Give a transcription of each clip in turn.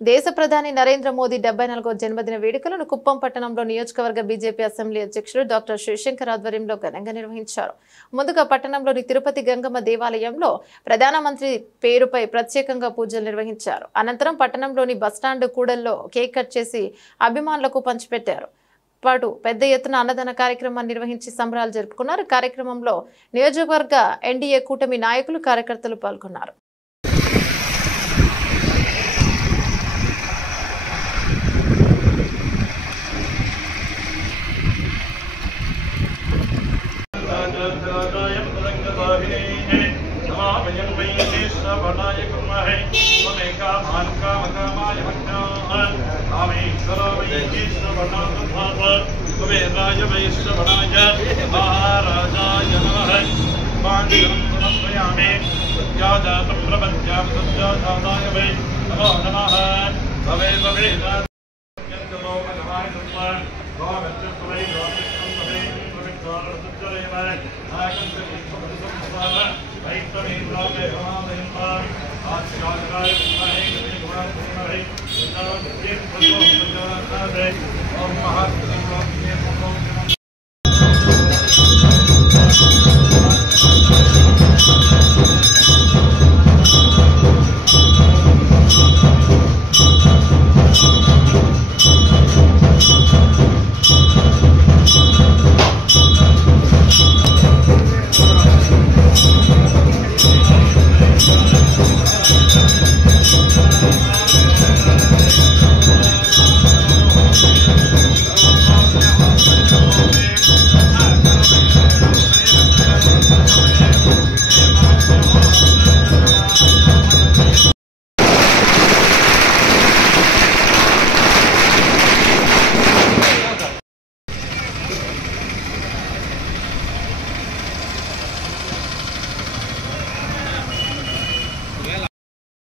దేశ ప్రధాని నరేంద్ర మోదీ 74వ జన్మదిన వేడుకలను కుప్పం పట్టణంలో నియోజకవర్గ బీజేపీ అసెంబ్లీ అధ్యక్షుడు డాక్టర్ శివశంకర్ ఆధ్వర్యంలో ఘనంగా నిర్వహించారు. ముందుగా పట్టణంలోని తిరుపతి గంగమ్మ దేవాలయంలో ప్రధానమంత్రి పేరుపై ప్రత్యేకంగా పూజలు నిర్వహించారు. అనంతరం పట్టణంలోని బస్టాండ్ కూడల్లో కేక్ కట్ చేసి అభిమానులకు పంచిపెట్టారు. పాటు పెద్ద ఎత్తున అన్నదాన కార్యక్రమాన్ని నిర్వహించి సంబరాలు జరుపుకున్నారు. కార్యక్రమంలో నియోజకవర్గ ఎన్డీఏ కూటమి నాయకులు కార్యకర్తలు పాల్గొన్నారు.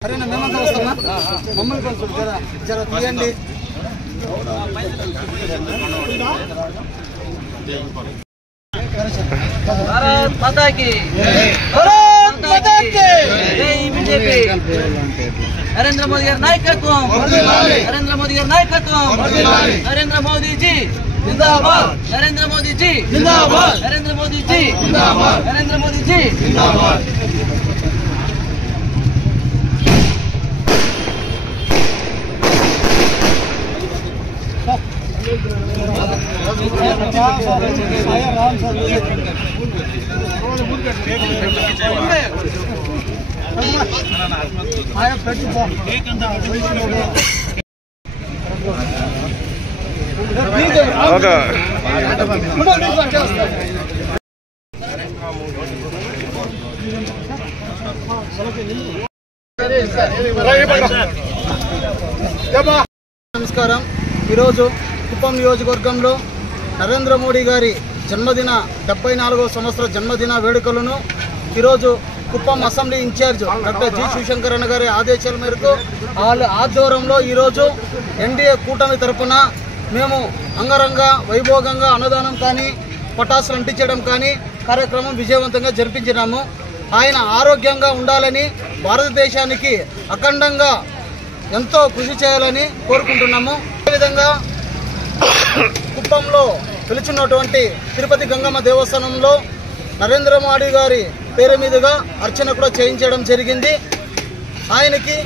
अरे ना मेहमान दोस्त ना मम्मी को जरा जरा తీయండి भारत माता की भारत माता की जय बीजेपी नरेंद्र मोदी గారి నాయకత్వం नरेंद्र मोदी గారి నాయకత్వం नरेंद्र मोदी जी जिंदाबाद नरेंद्र मोदी जी जिंदाबाद नरेंद्र मोदी जी जिंदाबाद नरेंद्र मोदी जी जिंदाबाद నమస్కారం. ఈరోజు కుప్పం నియోజకవర్గంలో నరేంద్ర మోడీ గారి జన్మదిన 74వ సంవత్సర జన్మదిన వేడుకలను ఈరోజు Kuppam assembly in charge doctor G Shivashankar అన్న గారి ఆదేశాల మేరకు వాళ్ళ ఆధ్వర్యంలో ఈరోజు ఎన్డీఏ కూటమి తరఫున మేము అంగరంగ వైభోగంగా అన్నదానం కానీ పటాసులు అంటించడం కానీ కార్యక్రమం విజయవంతంగా జరిపించినాము. ఆయన ఆరోగ్యంగా ఉండాలని భారతదేశానికి అఖండంగా ఎంతో కృషి చేయాలని కోరుకుంటున్నాము. అదేవిధంగా కుప్పంలో పిలుచున్నటువంటి తిరుపతి గంగమ్మ దేవస్థానంలో నరేంద్ర మోడీ గారి పేరు మీదుగా అర్చన కూడా చేయించడం జరిగింది. ఆయనకి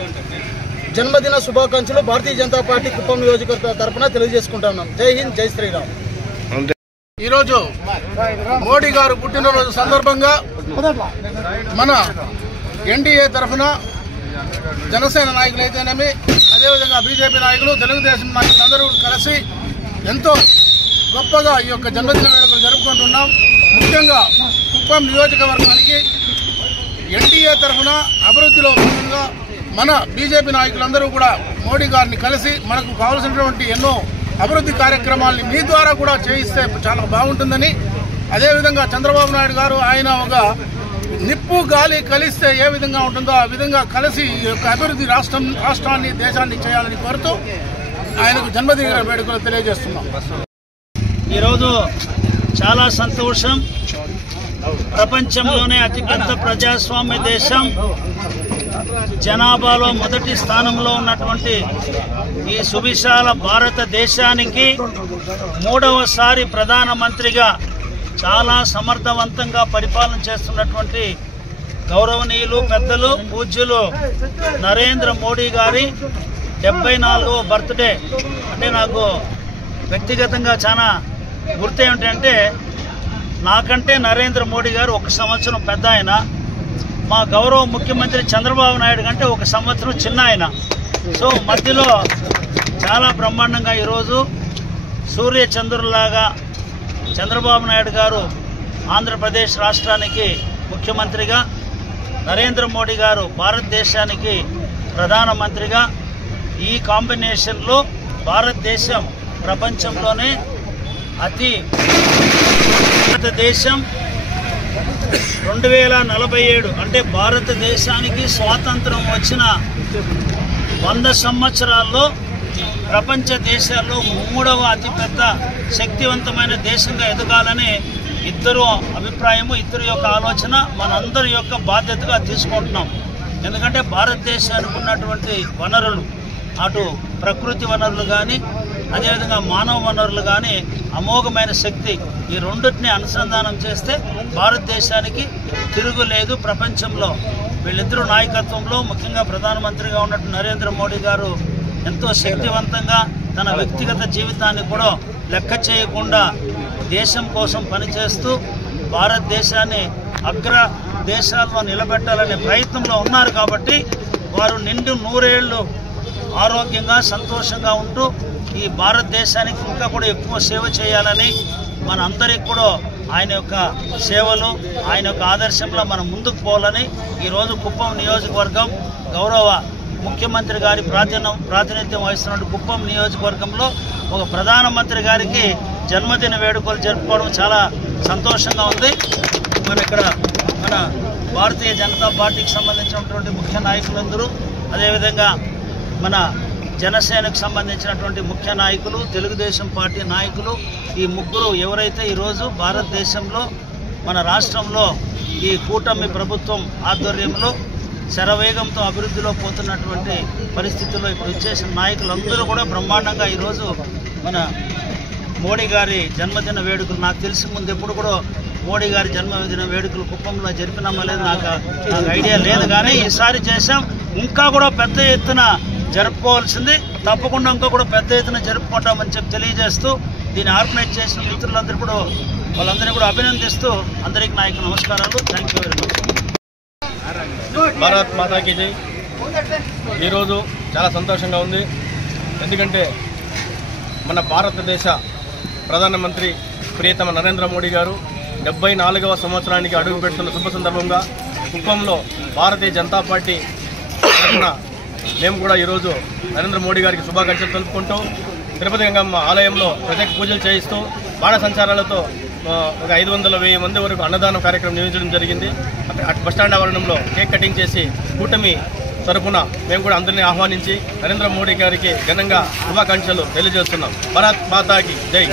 జన్మదిన శుభాకాంక్షలు భారతీయ జనతా పార్టీ కుప్పం నియోజకవర్గ తరఫున తెలియజేసుకుంటున్నాం. జై హింద్, జై శ్రీరామ్. ఈరోజు మోడీ గారు పుట్టినరోజు సందర్భంగా మన ఎన్డీఏ తరఫున జనసేన నాయకులు అయితేనేమి, అదేవిధంగా బీజేపీ నాయకులు, తెలుగుదేశం నాయకులు అందరూ కలిసి ఎంతో గొప్పగా ఈ యొక్క జన్మదిన వేడుకలు జరుపుకుంటున్నాం. ముఖ్యంగా కుప్పం నియోజకవర్గానికి ఎన్డీఏ తరఫున అభివృద్ధిలో భాగంగా మన బీజేపీ నాయకులందరూ కూడా మోడీ గారిని కలిసి మనకు కావాల్సినటువంటి ఎన్నో అభివృద్ధి కార్యక్రమాలని మీ ద్వారా కూడా చేయిస్తే చాలా బాగుంటుందని, అదేవిధంగా చంద్రబాబు నాయుడు గారు ఆయన ఒక నిప్పు గాలి కలిస్తే ఏ విధంగా ఉంటుందో ఆ విధంగా కలిసి ఈ యొక్క అభివృద్ధి రాష్ట్రాన్ని దేశాన్ని చేయాలని కోరుతూ ఆయనకు జన్మదిన వేడుకలు తెలియజేస్తున్నాం. ఈరోజు చాలా సంతోషం. ప్రపంచంలోనే అతిపెద్ద ప్రజాస్వామ్య దేశం జనాభాలో మొదటి స్థానంలో ఉన్నటువంటి ఈ సువిశాల భారతదేశానికి 3వసారి ప్రధానమంత్రిగా చాలా సమర్థవంతంగా పరిపాలన చేస్తున్నటువంటి గౌరవనీయులు పెద్దలు పూజ్యులు నరేంద్ర మోడీ గారి 74వ బర్త్డే. అంటే నాకు వ్యక్తిగతంగా చాలా గుర్తు ఏమిటంటే, నాకంటే నరేంద్ర మోడీ గారు 1 సంవత్సరం పెద్ద ఆయన, మా గౌరవ ముఖ్యమంత్రి చంద్రబాబు నాయుడు కంటే 1 సంవత్సరం చిన్న ఆయన. సో మధ్యలో చాలా బ్రహ్మాండంగా ఈరోజు సూర్య చంద్రులాగా చంద్రబాబు నాయుడు గారు ఆంధ్రప్రదేశ్ రాష్ట్రానికి ముఖ్యమంత్రిగా, నరేంద్ర మోడీ గారు భారతదేశానికి ప్రధానమంత్రిగా, ఈ కాంబినేషన్లో భారతదేశం ప్రపంచంలోనే భారతదేశం 2047 అంటే భారతదేశానికి స్వాతంత్రం వచ్చిన 100 సంవత్సరాల్లో ప్రపంచ దేశాల్లో 3వ అతిపెద్ద శక్తివంతమైన దేశంగా ఎదగాలని ఇద్దరు అభిప్రాయము, ఇద్దరు యొక్క ఆలోచన, మనందరి యొక్క బాధ్యతగా తీసుకుంటున్నాం. ఎందుకంటే భారతదేశానికి ఉన్నటువంటి వనరులు, అటు ప్రకృతి వనరులు కానీ అదేవిధంగా మానవ వనరులు కానీ అమోఘమైన శక్తి, ఈ రెండింటిని అనుసంధానం చేస్తే భారతదేశానికి తిరుగులేదు ప్రపంచంలో. వీళ్ళిద్దరూ నాయకత్వంలో ముఖ్యంగా ప్రధానమంత్రిగా ఉన్నట్టు నరేంద్ర మోడీ గారు ఎంతో శక్తివంతంగా తన వ్యక్తిగత జీవితాన్ని కూడా లెక్క చేయకుండా దేశం కోసం పనిచేస్తూ భారతదేశాన్ని అగ్ర దేశాల్లో నిలబెట్టాలనే ప్రయత్నంలో ఉన్నారు. కాబట్టి వారు నిండు 100 ఏళ్ళు ఆరోగ్యంగా సంతోషంగా ఉంటూ ఈ భారతదేశానికి ఇంకా కూడా ఎక్కువ సేవ చేయాలని, మన అందరికి కూడా ఆయన యొక్క సేవలు, ఆయన యొక్క ఆదర్శంలో మనం ముందుకు పోవాలని ఈరోజు కుప్పం నియోజకవర్గం గౌరవ ముఖ్యమంత్రి గారి ప్రాతినిధ్యం వహిస్తున్న కుప్పం నియోజకవర్గంలో ఒక ప్రధానమంత్రి గారికి జన్మదిన వేడుకలు జరుపుకోవడం చాలా సంతోషంగా ఉంది. మన భారతీయ జనతా పార్టీకి సంబంధించినటువంటి ముఖ్య నాయకులందరూ, అదేవిధంగా మన జనసేనకు సంబంధించినటువంటి ముఖ్య నాయకులు, తెలుగుదేశం పార్టీ నాయకులు, ఈ ముగ్గురు ఎవరైతే ఈరోజు భారతదేశంలో మన రాష్ట్రంలో ఈ కూటమి ప్రభుత్వం ఆధ్వర్యంలో శరవేగంతో అభివృద్ధిలో పోతున్నటువంటి పరిస్థితుల్లో ఇప్పుడు వచ్చేసిన నాయకులందరూ కూడా బ్రహ్మాండంగా ఈరోజు మన మోడీ గారి జన్మదిన వేడుకలు, నాకు తెలిసి ముందు ఎప్పుడు కూడా మోడీ గారి జన్మదిన వేడుకలు కుప్పంలో జరిపినామా లేదు నాకు ఐడియా లేదు, కానీ ఈసారి చేశాం. ఇంకా కూడా పెద్ద ఎత్తున జరుపుకోవాల్సింది, తప్పకుండా ఇంకా కూడా పెద్ద ఎత్తున జరుపుకుంటామని చెప్పి తెలియజేస్తూ దీన్ని ఆర్గనైజ్ చేసిన మిత్రులందరూ కూడా వాళ్ళందరినీ కూడా అభినందిస్తూ అందరికీ నా యొక్క నమస్కారాలు. Thank you very much. Bharat మాతాకి జై. ఈరోజు చాలా సంతోషంగా ఉంది, ఎందుకంటే మన భారతదేశ ప్రధానమంత్రి ప్రియతమ నరేంద్ర మోడీ గారు 74వ సంవత్సరానికి అడుగు పెడుతున్న శుభ సందర్భంగా కుప్పంలో భారతీయ జనతా పార్టీ తరఫున మేము కూడా ఈరోజు నరేంద్ర మోడీ గారికి శుభాకాంక్షలు తెలుపుకుంటూ తిరుపతి గంగమ్మ ఆలయంలో ప్రత్యేక పూజలు చేయిస్తూ బాణసంచారాలతో ఒక 500-1000 మంది వరకు అన్నదానం కార్యక్రమం నిర్వహించడం జరిగింది. బస్టాండ్ ఆవరణంలో కేక్ కటింగ్ చేసి కూటమి తరఫున మేము కూడా అందరినీ ఆహ్వానించి నరేంద్ర మోడీ గారికి ఘనంగా శుభాకాంక్షలు తెలియజేస్తున్నాం. భారత్ మాతాకి జై.